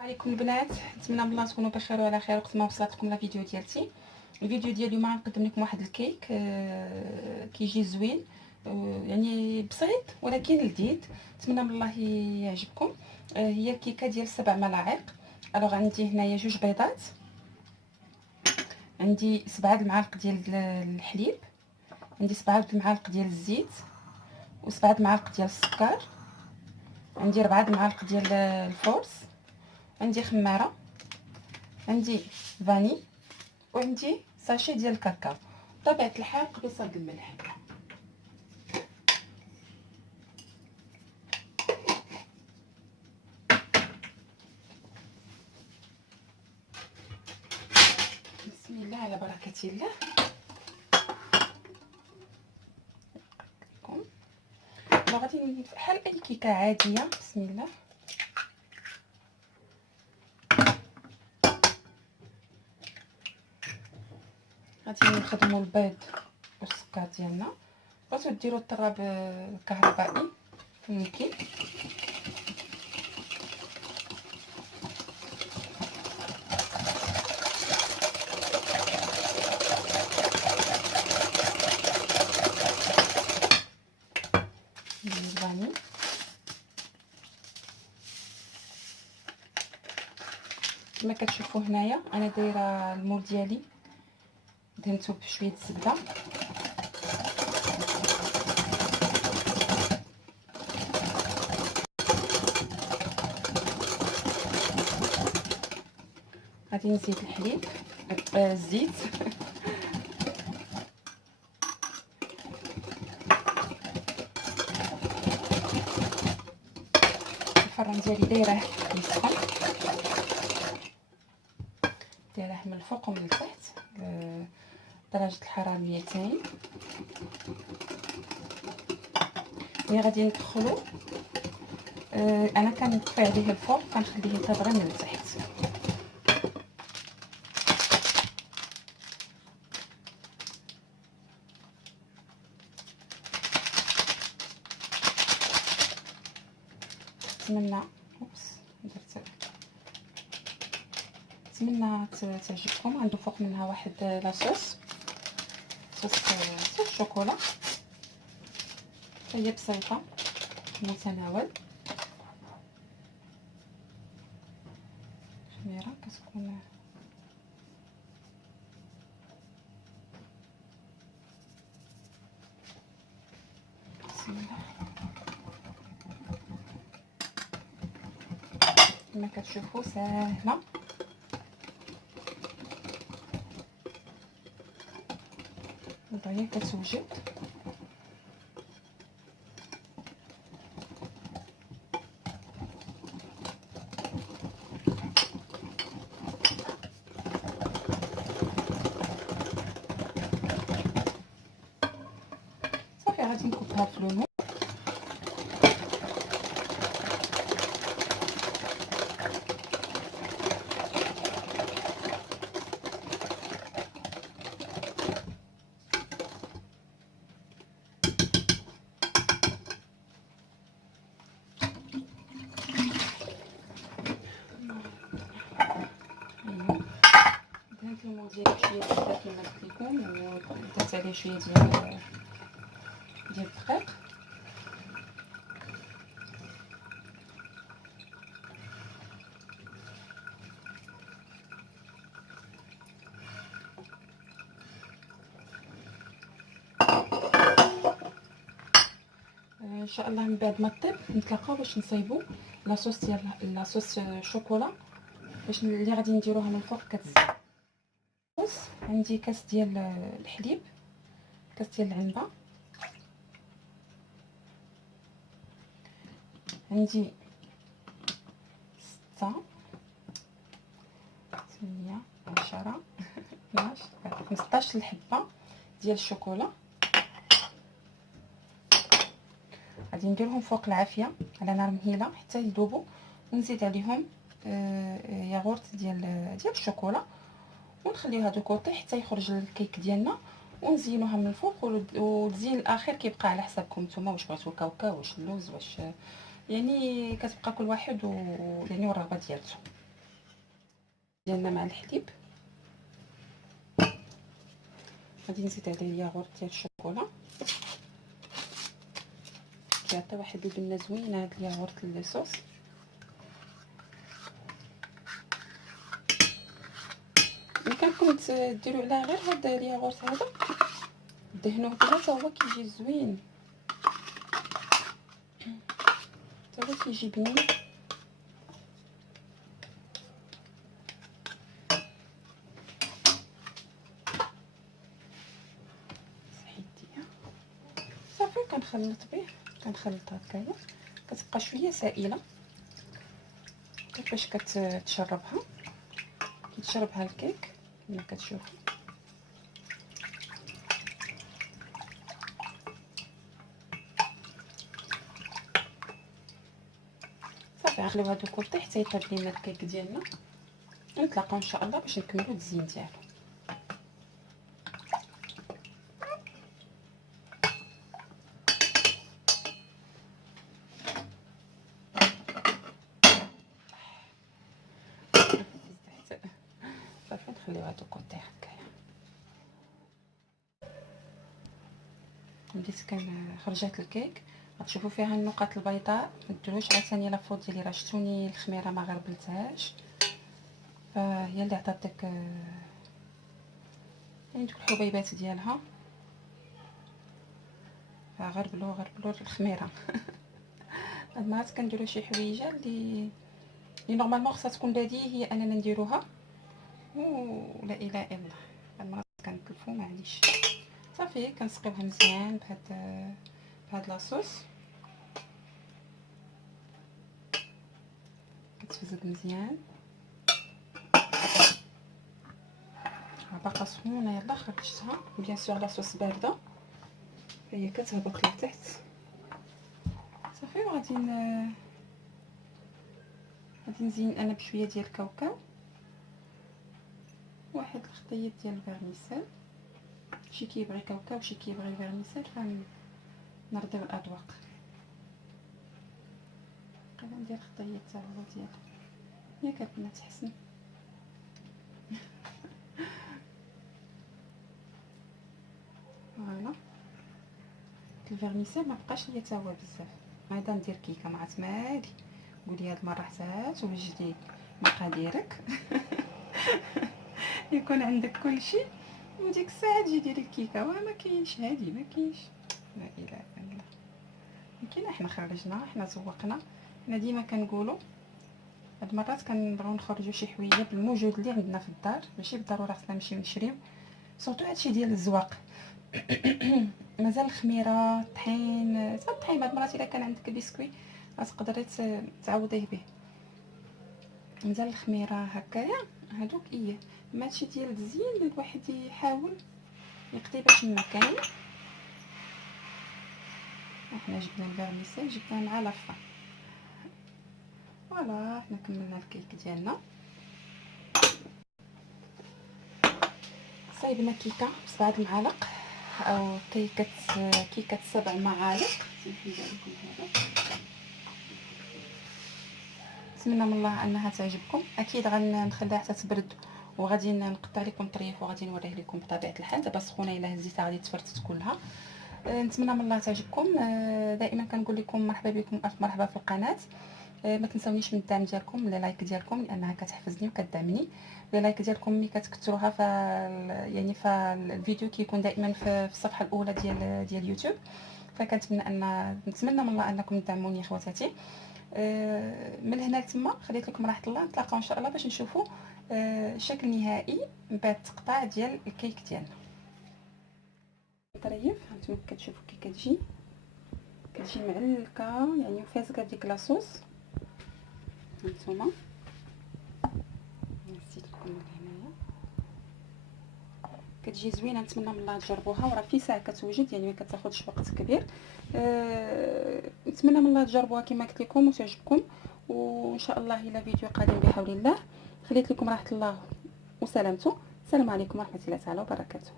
عليكم البنات، نتمنى من الله تكونوا بخير وعلى خير. وقت ما وصلت لكم لا فيديو ديالتي. الفيديو ديال اليوم غنقدم لكم واحد الكيك كيجي زوين، يعني بسيط ولكن لذيذ. نتمنى من الله يعجبكم. هي الكيكه ديال 7 ملاعق. الوغ عندي هنايا 2 بيضات، عندي 7 المعالق ديال الحليب، عندي 7 المعالق ديال الزيت، و7 المعالق ديال السكر، عندي 4 المعالق ديال الفورس، عندي خماره، عندي فاني، وعندي ساشي ديال الكاكاو. بطبيعه الحال قبيصه الملح. بسم الله على بركه الله. غادي بحال اي كيكه عاديه. بسم الله. غادي نخدموا البيض والسكر ديالنا. بغيتو ديروا الطراب الكهربائي ممكن. الفاني كما كتشوفوا هنايا انا دايره المول ديالي، دهنته بشويه الزبده. غادي نزيد الحليب الزيت الفران ديالي دايره يسخن، دايره من الفوق ومن التحت درجه الحراره 200. ملي غادي ندخلو انا كنطفي عليه الفوق، كنخليه يطيب من التحت. نتمنى تعجبكم. عنده فوق منها واحد لاصوص، صوص الشوكولا، هي بسيطه في المتناول. خميره كتكون بسم الله. كما كتشوفوا ساهله. هي كتوجد. صافي غادي نكبها في المول. دهنت المول ديالي بشويه زبده كما قلت لكم، ودرت عليه شويه ديال الدقيق. ان شاء الله من بعد ما طيب نتلاقاو باش نصايبوا لاصوص ديال لاصوص الشوكولا باش اللي غادي نديروها من الفوق. عندي كاس ديال الحليب، كاس ديال العنبه، عندي 6 8 10 12 15 الحبه ديال الشوكولا. غادي نديرهم فوق العافيه على نار مهيله حتى يذوبوا، ونزيد عليهم ياغورت ديال الشوكولا، ونخليوها دو كوطي حتى يخرج الكيك ديالنا، ونزينوها من الفوق. والزين الاخير كيبقى على حسابكم نتوما، واش بغيتو كاوكاو واش اللوز واش، يعني كتبقى كل واحد يعني والرغبه ديالته. ديالنا مع الحليب. غادي نزيد عليه الياغورت ديال الشوكولا، كيعطي واحد البنه زوينه هاد الياغورت للصوص. يمكنكم ديروا عليه غير هاد الياغورت هذا، دهنوه بها حتى هو كيجي زوين، حتى هو كيجي بنين. صافي كنخلط به، كنخلط هكايا، كتبقى شويه سائله باش كتشربها، كيتشربها الكيك كما كتشوفوا. صافي غنخليو هادو كوطي حتى يطيب لينا الكيك ديالنا، ونتلاقاو ان شاء الله باش نكملوا التزيين ديالو. صافي نخليو هادو كوطي هكايا. بديت خرجات الكيك، غتشوفوا فيها النقط البيضاء، ما ديروش عاوتاني لافوط ديالي، راه شفتوني الخميره ما غربلتهاش، فهي اللي عطات داك يعني دوك الحبيبات ديالها، فغربلوا الخميره. هاد المرات كنديروا شي حويجه اللي نورمالمون خصها تكون لدي هي اننا نديروها، ولا اله الا الله. هاد المرات كنكلفوا معليش. صافي كنسقيوها مزيان بهاد لاصوص، كتفزد مزيان. باقا سخونه، يلا خرجتها. بيان سور لاصوص بارده هي كتهبط لتحت. صافي وغادي نزين انا بشويه ديال الكاوكاو، واحد الخطيط ديال الفرميسيل، شي كيبغي كاوكاو شي كيبغي فيرميسيل، فنرضيو الاذواق. غادي ندير خطيط حتى هو ديال ياك البنات تحسن. فوالا الفيرميسيل ما بقاش ليا حتى هو بزاف، غادا ندير كيكه مع مالي. قولي هاد المره حتى توجدي مقاديرك. يكون عندك كل شيء وديك الساعه تجي ديري الكيكه، وما كاينش هادي، ما كاينش. لا اله الا الله. يمكن حنا خرجنا، حنا زوقنا. حنا ديما كنقولوا هاد المرات كنبغيو نخرجوا شي حويجه بالموجود اللي عندنا في الدار، ماشي بالضروره خصنا نمشيو نشريو. سورتو هادشي ديال الزواق. مازال الخميره، الطحين، حتى الطحين هاد المرات الا كان عندك بسكوي تقدري تعوضيه به. مازال الخميره هكايا هادوك ايه. ما هادشي ديال التزيين الواحد يحاول يقضي باش ما كان. احنا جبنا الفرميسيل، جبناه مع لافا. فوالا حنا كملنا الكيك ديالنا. صايبنا كيكه ب7 المعالق او كيكه 7 معالق. نتمنى من الله انها تعجبكم. اكيد غنخليها حتى تبرد وغادي نقطع لكم طريف وغادي نوريه لكم بطبيعه الحال. دابا سخونه، الا هزيتها غادي تفرتت كلها. نتمنى من الله تعجبكم. دائما كنقول لكم مرحبا بكم، الف مرحبا في القناه. ما تنساونيش من الدعم ديالكم، اللايك ديالكم، لانها كتحفزني وكتدعمني. اللايك ديالكم ملي كتكثروها يعني فالفيديو كيكون دائما في الصفحه الاولى ديال يوتيوب. نتمنى من الله انكم تدعموني خواتاتي. من هنا لتما خليت لكم راحه الله. نتلاقاو ان شاء الله باش نشوفوا الشكل النهائي من بعد التقطاع ديال الكيك ديالنا. طريف هانتوما كتشوفوا كي كتجي معلكه يعني وفازكه ديك لاصوص. هانتوما نسيت لكم هنايا كتجي زوينه. نتمنى من الله تجربوها، وراه في ساعه كتوجد يعني ما كتاخذش وقت كبير. نتمنى من الله تجربوها كما قلت لكم وتعجبكم، وان شاء الله الى فيديو قادم بحول الله. خليت لكم راحه الله وسلامته. السلام عليكم ورحمه الله تعالى وبركاته.